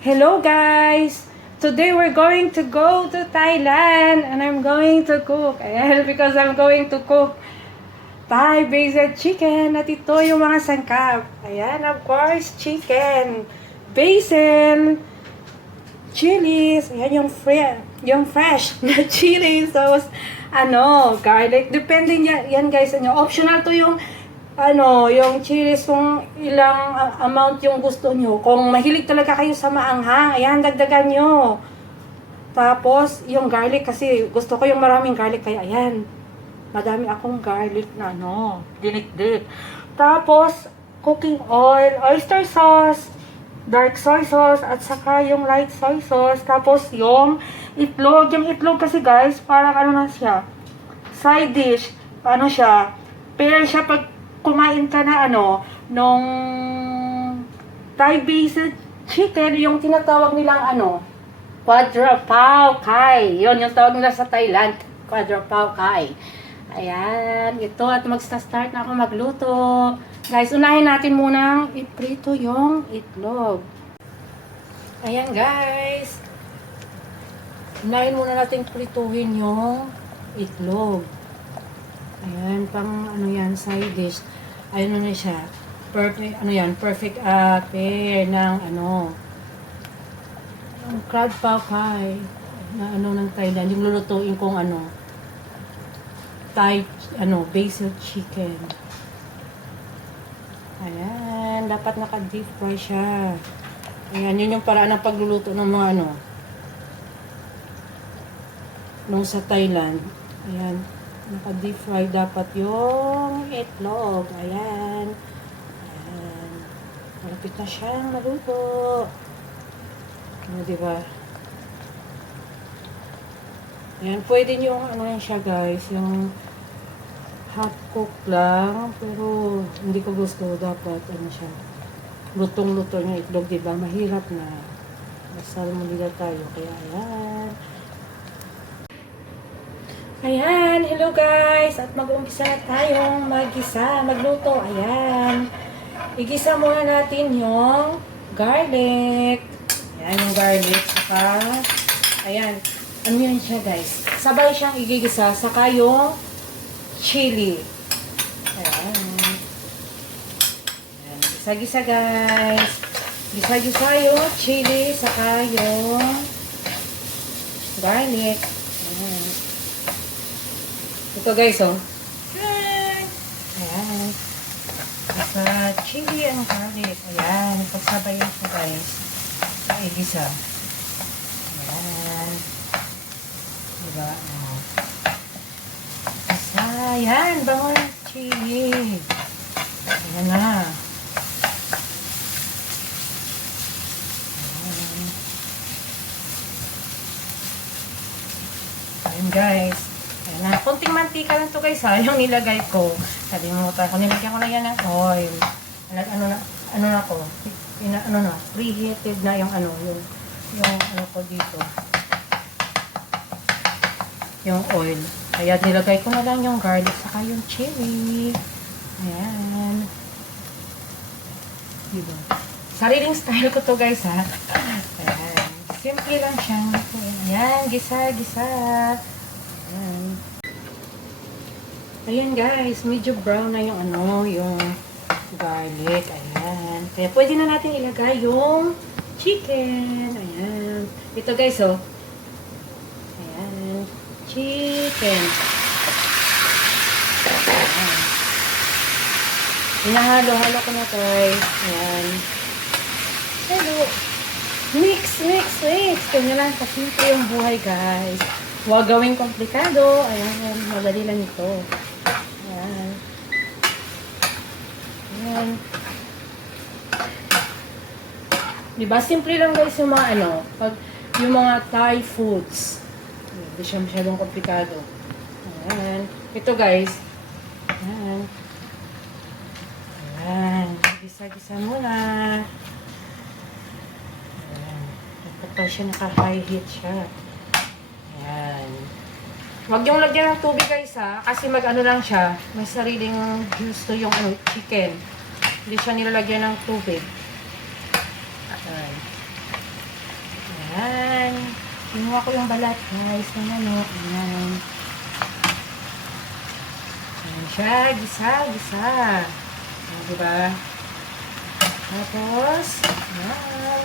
Hello guys! Today we're going to go to Thailand and I'm going to cook. Ayan, because I'm going to cook Thai basil chicken. At ito yung mga sangkap. Ayan, of course, chicken, basil, chilies. Ayan yung fresh na chilies. Tapos, garlic. Depende yan guys. Optional to yung yung chilies kung ilang amount yung gusto nyo. Kung mahilig talaga kayo sa maanghang, ayan, dagdagan nyo. Tapos, yung garlic kasi gusto ko yung maraming garlic, kaya ayan, madami akong garlic na dinikdik. Tapos, cooking oil, oyster sauce, dark soy sauce, at saka yung light soy sauce. Tapos, yung itlog kasi guys, parang na siya, side dish, siya, pair siya pag kumain ka na nung Thai basil chicken, yung tinatawag nilang quadra pao kai. Yun yung tawag nila sa Thailand, quadra pao kai. Ayan, ito at magsta-start na ako magluto. Guys, unahin natin munang iprito yung itlog. Ayan guys. Unahin muna natin prituhin yung itlog. Ayan, pang yan, side dish. Ayun na siya. Perfect, perfect pair ng yung crab pao kai na ng Thailand. Yung lulutuin kong Thai, basil chicken. Ayan, dapat naka-deep fry siya. Ayan, yun yung paraan ng pagluluto ng mga nung sa Thailand. Ayan. Naka-deep fry dapat yung itlog. Ayan. Ayan. Malapit na siyang maluto. Diba? Ayan. Pwede yung yan siya guys. Yung half cook lang. Pero hindi ko gusto. Dapat siya. Lutong-luto yung itlog. Diba? Mahirap na. Masal mo nila tayo. Kaya ayan. Ayan, hello guys! At mag-umpisa na tayong magluto. Ayan. Igisa muna natin yung garlic. Ayan yung garlic. Saka, ayan. Ano yun siya guys? Sabay siyang igigisa. Saka yung chili. Ayan. Ayan. Gisa-gisa guys. Gisa-gisa yung chili. Saka yung garlic. Ayan. Ito guys, Ayan. Sa chili ang garlic. Ayan. Pagsabayan ko guys. Igisa. Ayan. Diba? Isa. Ayan. Bango ng chili. Ayan na. Ayan. Ayan guys. Na konting mantika lang to guys yung nilagay ko. Kalimutan ko, nilagyan ko na yan ng oil. Preheated na yung ko dito. Yung oil. Kaya nilagay ko na lang yung garlic saka yung chili. Ayan. Diba? Sariling style ko to guys ha. Ayan. Simple lang siya. Ayan, gisa-gisa. Ayan. Ayan guys, medyo brown na yung yung garlic. Ayan. Kaya pwede na natin ilagay yung chicken. Ayan. Ito guys, Ayan. Chicken. Ayan. Hinahalo-halo ko na guys. Ayan. Hello. Mix. Kanya lang kasimple yung buhay guys. Huwag gawing komplikado. Ayan, madali lang ito. Ayan. Ayan. Diba? Simple lang guys yung mga yung mga Thai foods. Hindi siya masyadong komplikado. Ayan. Ito guys. Ayan. Ayan. Gisa-gisa muna. Ayan. Kapag siya naka-high heat siya. Ayan. Huwag yung lagyan ng tubig guys kasi lang siya. May sariling juice to yung chicken. Hindi siya nilalagyan ng tubig. Ayan. Ayan. Kinuha ko yung balat, guys, ng manok. Ayan. Ayan siya. Gisa. Ayan, diba? Tapos, ayan.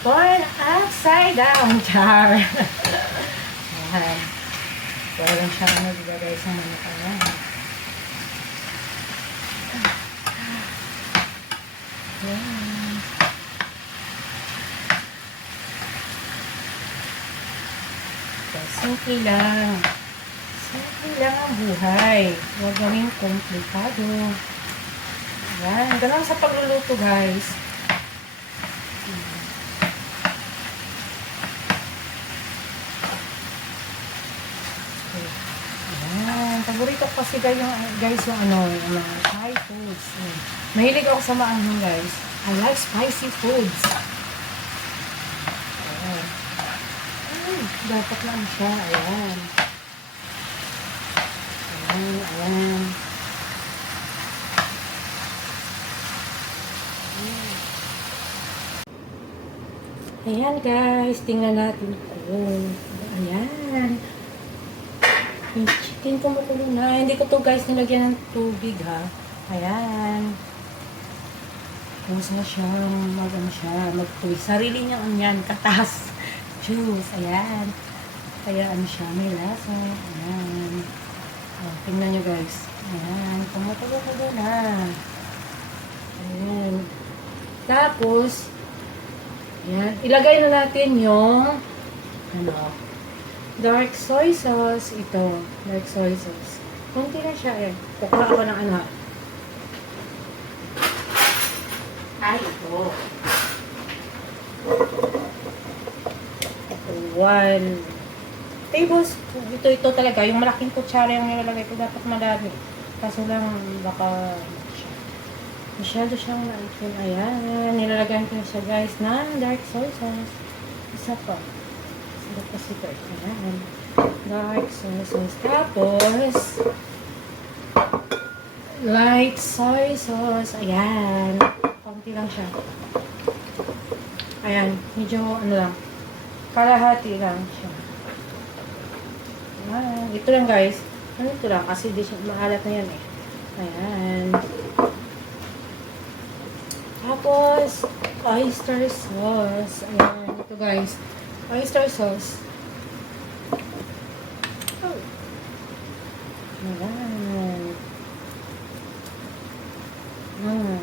Turn upside down, char. Ayan. Kaya lang siya diba guys, ang manok. Ayan. Ayan. Simple lang. Simple lang ang buhay. Huwag gawing komplikado. Ayan. Ganun sa pagluluto, guys. Ayan. Paborito ko kasi guys yung ano, yung mga Thai foods. Ayan. Mahilig ako sa maanghang, guys. I like spicy foods. Ayan. Dapat lang siya. Ayan. Ayan. Ayan guys, tingnan natin kung ayan. Yung chicken kumukulo na. Hindi ko to guys nilagyan ng tubig ha. Ayan. Tapos na siyang magtuwi. Sarili niyang anyan, katas. Juice. Ayan. Kaya ano siya, may lasa. Ayan. Oh, tingnan nyo guys. Ayan. Kumukulo na. Ayan. Tapos, ayan. Ilagay na natin yung ano, dark soy sauce. Ito. Dark soy sauce. Kunti na siya eh. Kukuha ako ng ano. Ito. 1 tablespoon. Ito talaga. Yung malaking kutsara yung nilalagay ko. Dapat madami. Kaso lang baka masyado siyang naikin. Ayan. Nilalagyan ko na siya guys ng dark soy sauce. Isa pa. Sarap kasi ito. Ayan. Dark soy sauce. Tapos light soy sauce. Ayan. Konti lang siya. Ayan. Medyo ano lang. Kalahati lang siya. Ayan. Ito lang guys. Ano ito lang? Kasi di siya, maalat na yan eh. Ayan. Tapos, oyster sauce. Ayan. Ito guys. Oyster sauce. Oh. Ayan.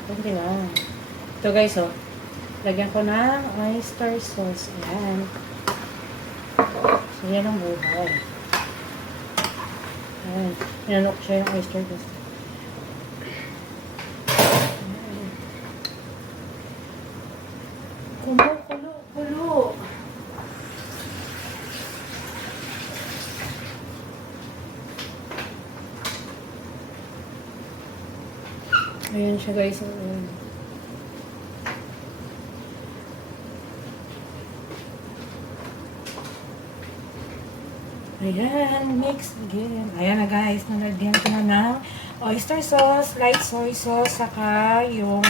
Kunti lang. Ito guys, oh. Lagyan ko ng oyster sauce. Ayan. So, yan ang buhay. Ayan. Inanok siya yung oyster sauce. Kulo. Ayan siya guys. Ayan, mix again. Ayan na guys, nalagyan ko na ng oyster sauce, light soy sauce, saka yung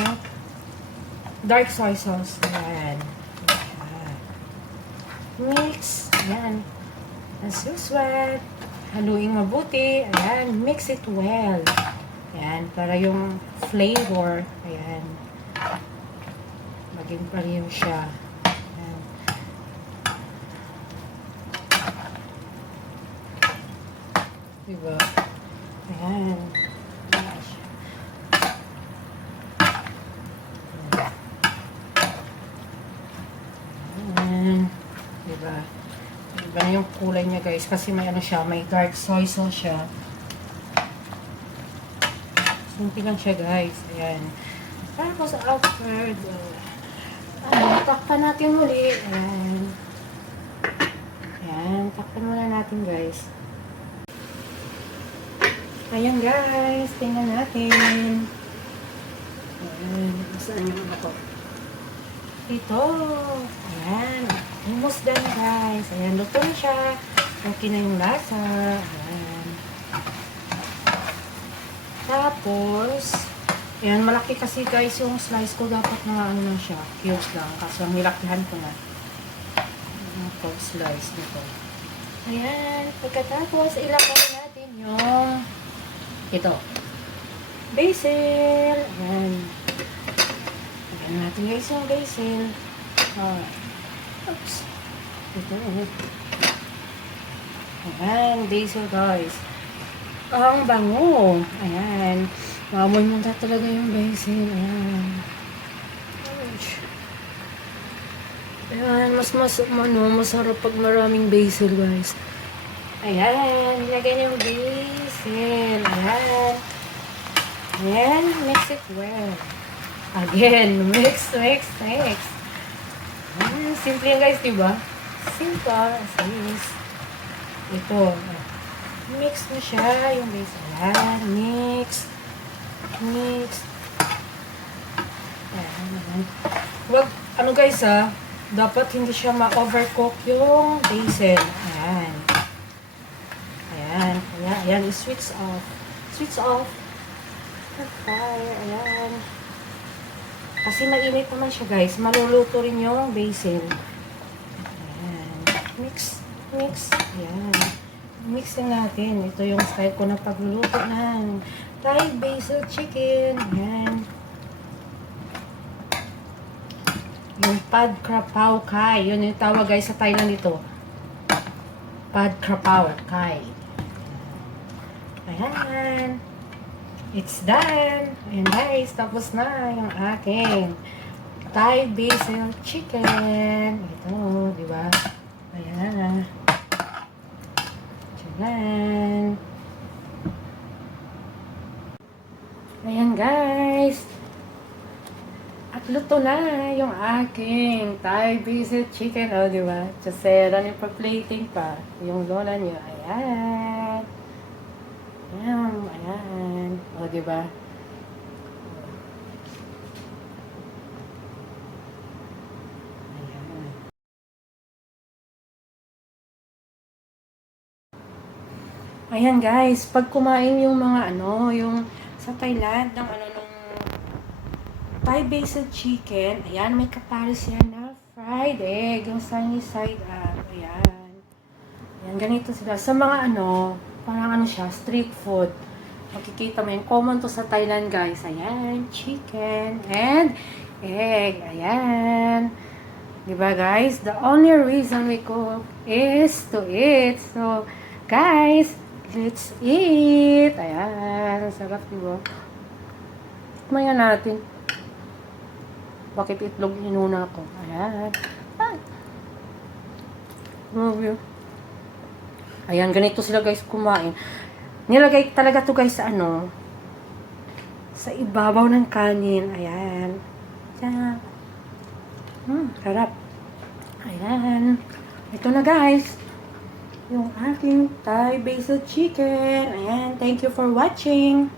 dark soy sauce. Ayan. Mix. Ayan. As usual. Haluin mabuti. Ayan. Mix it well. Ayan. Para yung flavor. Ayan. Maging pareho siya. Ayan. Diba? Ayan. Diba? Diba na yung kulay niya guys. Kasi may ano siya, may dark soy sauce siya. Simple lang siya guys. Ayan. Tapos after, takpan natin muli. Ayan. Ayan. Takpan muna natin guys. Ayan guys. Tingnan natin. Ayan. Saan yung ako? Ito. Ayan. Almost done guys. Ayan. Luto na siya. Okay na yung lasa. Ayan. Tapos, Ayan, malaki kasi guys yung slice ko. Dapat na ano lang siya, cubes lang. Kaso nilakihan ko na. Pag-slice nito. Ayan, pagkatapos ilagay natin yung ito. Basil. Ayan. Ayan natin guys yung basil. Oops. Ito. Ayan, basil guys. Ang bango. Ayan. Maamoy mo na talaga yung basil. Ayan. Ayan, masarap pag maraming basil guys. Ayan, nilagay niyo yung basil. Ayan. Ayan, mix it well. Again, mix. Ayan, simple yan guys, diba? Simple as is. Ito. Mix mo siya, yung basil. Ayan, mix. Ayan. Wag, ano guys dapat hindi siya ma-overcook yung basil. Ayan. Ayan, switch off. Fire, ayan. Kasi mainit naman siya guys. Maluluto rin yung basil. Ayan. Mix. Ayan. Mixin natin. Ito yung style ko na pagluluto ng Thai basil chicken. Ayan. Yung pad krapao kai. Yun yung tawag guys sa Thailand ito. Pad krapao kai. Ayan. It's done. Ayan guys. Tapos na yung aking Thai basil chicken. Ito. Diba? Ayan. Ayan. Ayan guys. At luto na yung aking Thai basil chicken. O, diba? Chasera niyo pa plating pa. Yung lola niyo. Ayan. Ayan. O, diba? Ayan guys, pag kumain yung mga yung sa Thailand ng nung Thai basil chicken, ayan, may kapares yan na fried egg, yung sunny side up, ayan. Ayan, ganito sila. Sa mga parang siya, street food. Makikita mo yun, common to sa Thailand guys. Ayan, chicken and egg, ayan. Diba guys, the only reason we cook is to eat. So, guys, let's eat. Ayan. Sarap, diba? Kumain natin. Bakit itlog inuna ko? Ayan. Ayan, ganito sila guys kumain. Nilagay talaga to guys sa sa ibabaw ng kanin. Ayan. Ayan. Sarap. Ayan. Ito na guys. Yung aking Thai basil chicken. Ayan. Thank you for watching.